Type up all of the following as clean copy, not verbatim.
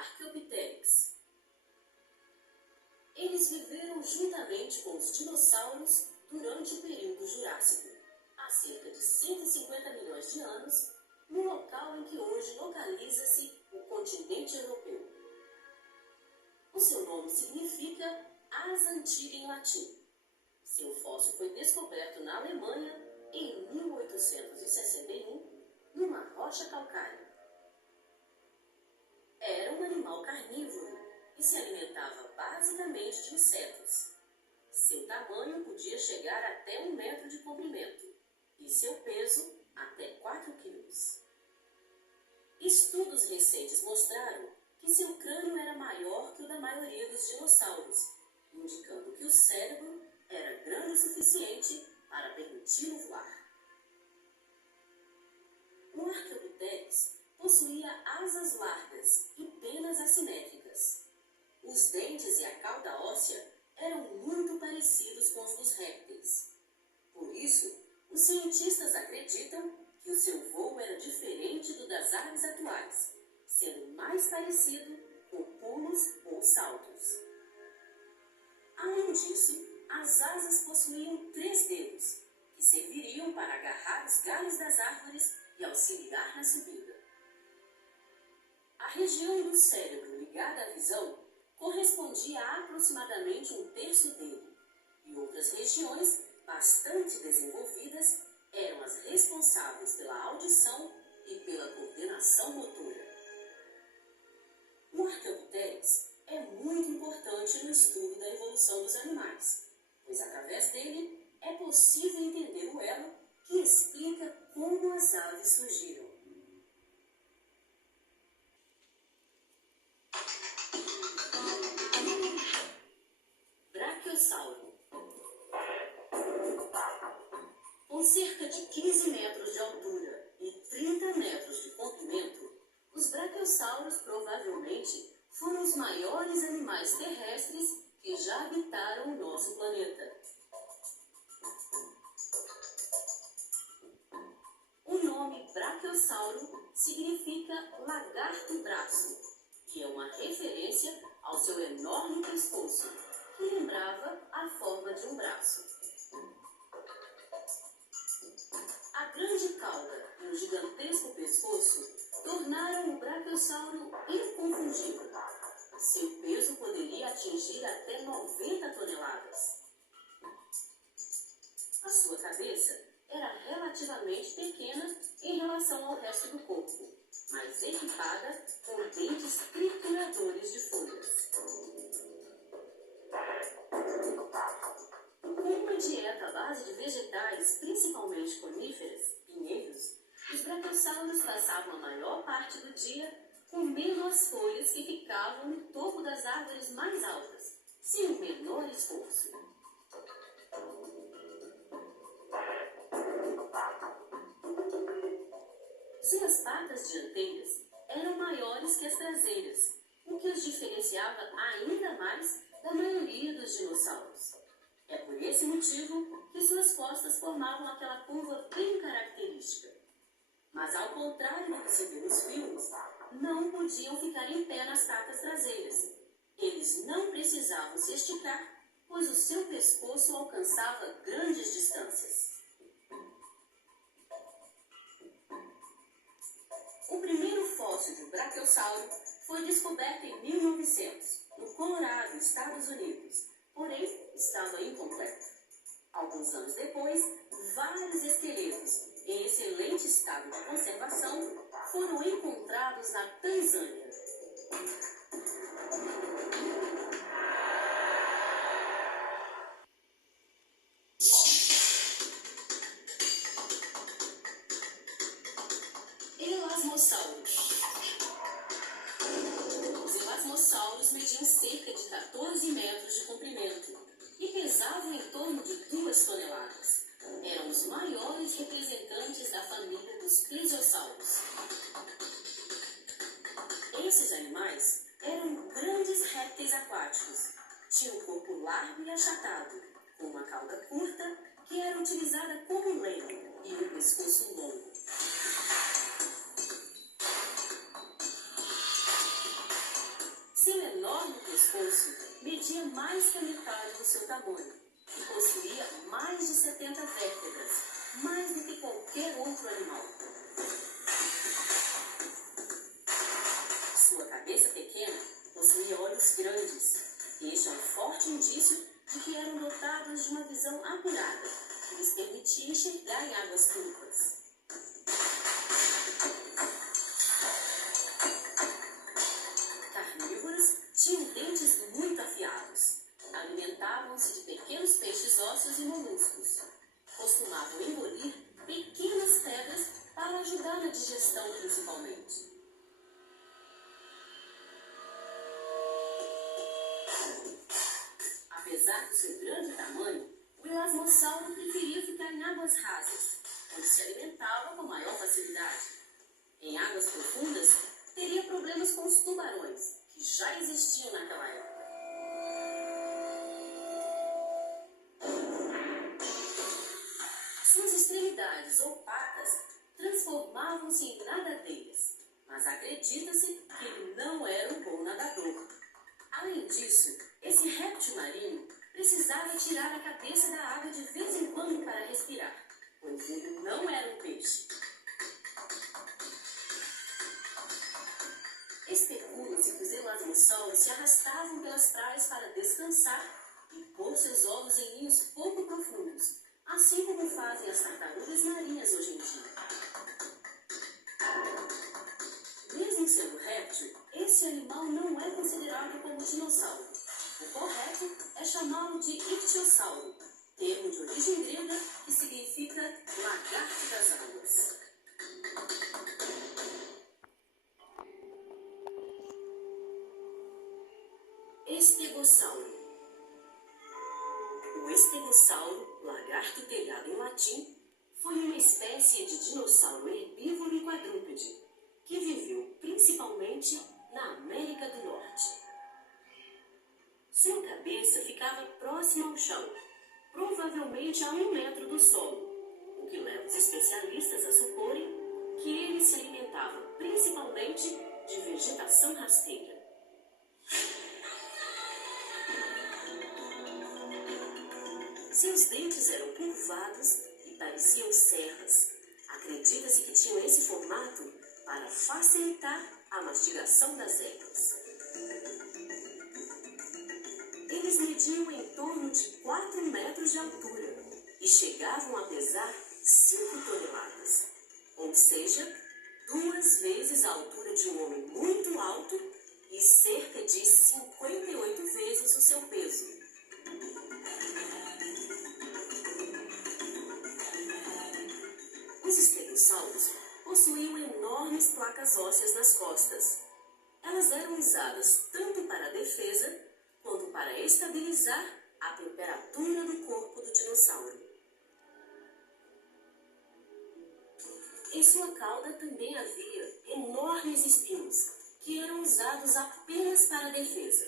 Archaeopteryx. Eles viveram juntamente com os dinossauros durante o período Jurássico, há cerca de 150 milhões de anos, no local em que hoje localiza-se o continente europeu. O seu nome significa asa antiga em latim. Seu fóssil foi descoberto na Alemanha em 1861, numa rocha calcária. Era um animal carnívoro e se alimentava basicamente de insetos. Seu tamanho podia chegar até 1 metro de comprimento e seu peso até 4 quilos. Estudos recentes mostraram que seu crânio era maior que o da maioria dos dinossauros, indicando que o cérebro era grande o suficiente para permiti-lo voar. O Archaeopteryx possuía asas largas e penas assimétricas. Os dentes e a cauda óssea eram muito parecidos com os dos répteis. Por isso, os cientistas acreditam que o seu voo era diferente do das aves atuais, sendo mais parecido com pulos ou saltos. Além disso, as asas possuíam 3 dedos, que serviriam para agarrar os galhos das árvores e auxiliar na subida. A região do cérebro ligada à visão correspondia a aproximadamente 1/3 dele, e outras regiões bastante desenvolvidas eram as responsáveis pela audição e pela coordenação motora. O Archaeopteryx é muito importante no estudo da evolução dos animais, pois através dele é possível entender o elo que explica como as aves surgiram. Brachiosauro. Com cerca de 15 metros de altura e 30 metros de comprimento, os brachiosauros provavelmente foram os maiores animais terrestres que já habitaram o nosso planeta. O nome brachiosauro significa lagarto-braço e é uma referência ao seu enorme pescoço, que lembrava a forma de um braço. A grande cauda e o gigantesco pescoço tornaram o brachiosauro inconfundível. Seu peso poderia atingir até 90 toneladas. A sua cabeça era relativamente pequena em relação ao resto do corpo, mas equipada com dentes trituradores de folhas. Com uma dieta à base de vegetais, principalmente coníferas, pinheiros, os brachiosauros passavam a maior parte do dia comendo as folhas que ficavam no topo das árvores mais altas, sem o menor esforço. Suas patas dianteiras eram maiores que as traseiras, o que os diferenciava ainda mais da maioria dos dinossauros. É por esse motivo que suas costas formavam aquela curva bem característica. Mas ao contrário do que se vê nos filmes, não podiam ficar em pé nas patas traseiras. Eles não precisavam se esticar, pois o seu pescoço alcançava grandes distâncias. O primeiro fóssil de um brachiossauro foi descoberto em 1900, no Colorado, Estados Unidos, porém estava incompleto. Alguns anos depois, vários esqueletos, em excelente estado de conservação, foram encontrados na Tanzânia. Elasmossauros. Os elasmossauros mediam cerca de 14 metros de comprimento e pesavam em torno de 2 toneladas. Eram os maiores representantes da família dos plesiosauros. Esses animais eram grandes répteis aquáticos. Tinham um corpo largo e achatado, com uma cauda curta que era utilizada como leme e um pescoço longo. media mais que a metade do seu tamanho e possuía mais de 70 vértebras, mais do que qualquer outro animal. Sua cabeça pequena possuía olhos grandes. Este é um forte indício de que eram dotados de uma visão apurada, que lhes permitia enxergar em águas turvas. Carnívoros tinham dentes muito afiados. Alimentavam-se de pequenos peixes ósseos e moluscos. Costumavam engolir pequenas pedras para ajudar na digestão, principalmente. Apesar do seu grande tamanho, o elasmossauro preferia ficar em águas rasas, onde se alimentava com maior facilidade. Em águas profundas, teria problemas com os tubarões, que já existiam naquela época. Suas extremidades ou patas transformavam-se em nadadeiras, mas acredita-se que ele não era um bom nadador. Além disso, esse réptil marinho precisava tirar a cabeça da água de vez em quando para respirar, pois ele não era um peixe. Especula-se que os elasmossauros se arrastavam pelas praias para descansar e pôr seus ovos em ninhos pouco profundos, assim como fazem as tartarugas marinhas hoje em dia. Mesmo sendo réptil, esse animal não é considerado como dinossauro. O correto é chamá-lo de ictiosauro, termo de origem grega que significa lagarto das águas. Estegossauro. O estegossauro, lagarto telhado em latim, foi uma espécie de dinossauro herbívoro e quadrúpede que viveu principalmente na América do Norte. Sua cabeça ficava próxima ao chão, provavelmente a 1 metro do solo, o que leva os especialistas a suporem que ele se alimentava principalmente de vegetação rasteira. Seus dentes eram curvados e pareciam serras. Acredita-se que tinham esse formato para facilitar a mastigação das ervas. Eles mediam em torno de 4 metros de altura e chegavam a pesar 5 toneladas, ou seja, 2 vezes a altura de um homem muito alto e cerca de 58 vezes o seu peso. Os estegossauros possuíam enormes placas ósseas nas costas. Elas eram usadas tanto para a defesa quanto para estabilizar a temperatura do corpo do dinossauro. Em sua cauda também havia enormes espinhos, que eram usados apenas para a defesa.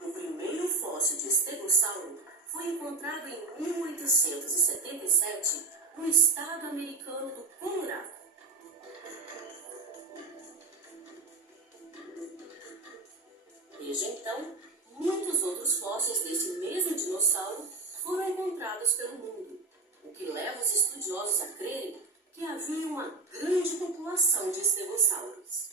O primeiro fóssil de estegossauro foi encontrado em 1877 no estado americano do Colorado. Desde então, muitos outros fósseis desse mesmo dinossauro foram encontrados pelo mundo, o que leva os estudiosos a crerem que havia uma grande população de estegossauros.